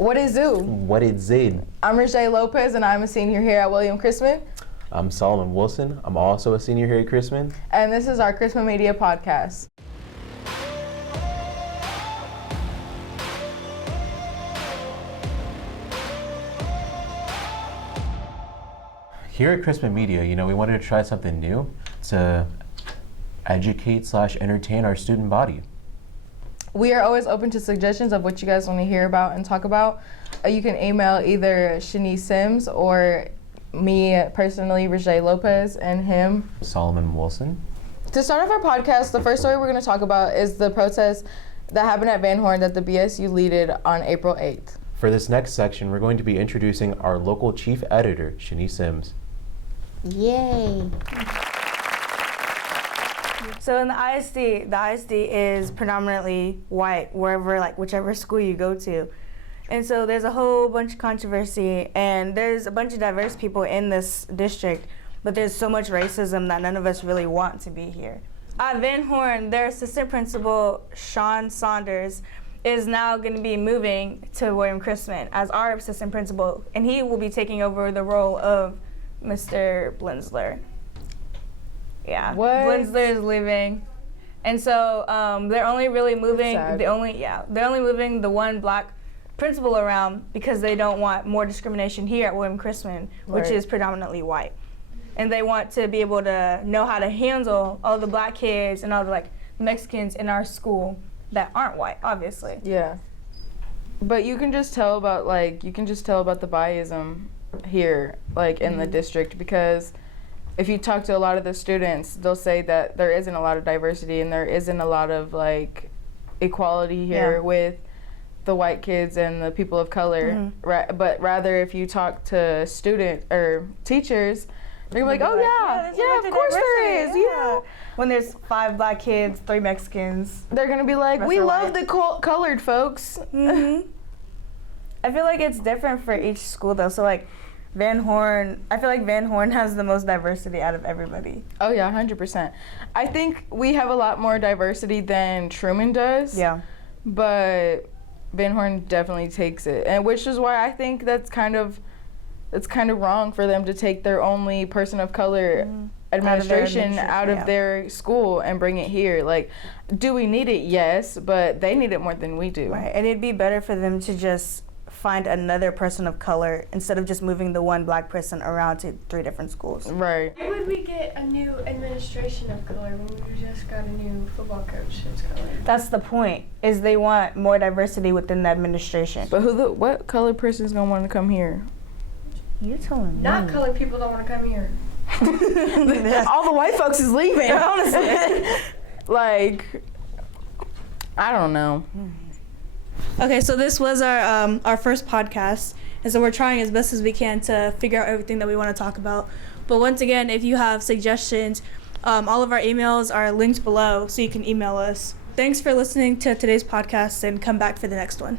What is Zoo? What is Zaid? I'm Rajay Lopez, and I'm a senior here at William Chrisman. I'm Solomon Wilson. I'm also a senior here at Chrisman. And this is our Chrisman Media Podcast. Here at Chrisman Media, we wanted to try something new to educate/entertain our student body. We are always open to suggestions of what you guys want to hear about and talk about. You can email either Shanice Sims or me personally, Rajay Lopez, and him, Solomon Wilson. To start off our podcast, the first story we're going to talk about is the protest that happened at Van Horn that the BSU leaded on April 8th. For this next section, we're going to be introducing our local chief editor, Shanice Sims. Yay! So in the ISD is predominantly white, whichever school you go to. And so there's a whole bunch of controversy, and there's a bunch of diverse people in this district, but there's so much racism that none of us really want to be here. At Van Horn, their assistant principal, Sean Saunders, is now going to be moving to William Chrisman as our assistant principal, and he will be taking over the role of Mr. Blinzler. Yeah, What? Blinzler is leaving, and so they're only really moving they're only moving the one black principal around because they don't want more discrimination here at William Chrisman, which Right. is predominantly white, and they want to be able to know how to handle all the black kids and all the Mexicans in our school that aren't white, obviously. Yeah. But you can just tell about the biasm here, in the district, because if you talk to a lot of the students, they'll say that there isn't a lot of diversity and there isn't a lot of equality here with the white kids and the people of color. But rather, if you talk to student or teachers, they're like, "Oh yeah, of course there is." Yeah. When there's 5 black kids, 3 Mexicans. They're gonna be like, Rest "We are love white." the colored folks." I feel like it's different for each school though. So Van Horn, I feel like Van Horn has the most diversity out of everybody. Oh yeah, 100%. I think we have a lot more diversity than Truman does. Yeah. But Van Horn definitely takes it, and which is why I think that's kind of wrong for them to take their only person of color administration out of their school and bring it here. Do we need it? Yes, but they need it more than we do. Right, and it'd be better for them to just find another person of color instead of just moving the one black person around to 3 different schools. Right. Why would we get a new administration of color when we just got a new football coach that's color? That's the point, is they want more diversity within the administration. But what colored person is gonna want to come here? You telling me? Not colored people don't want to come here. All the white folks is leaving, honestly. I don't know. Okay, so this was our first podcast, and so we're trying as best as we can to figure out everything that we want to talk about. But once again, if you have suggestions, all of our emails are linked below, so you can email us. Thanks for listening to today's podcast, and come back for the next one.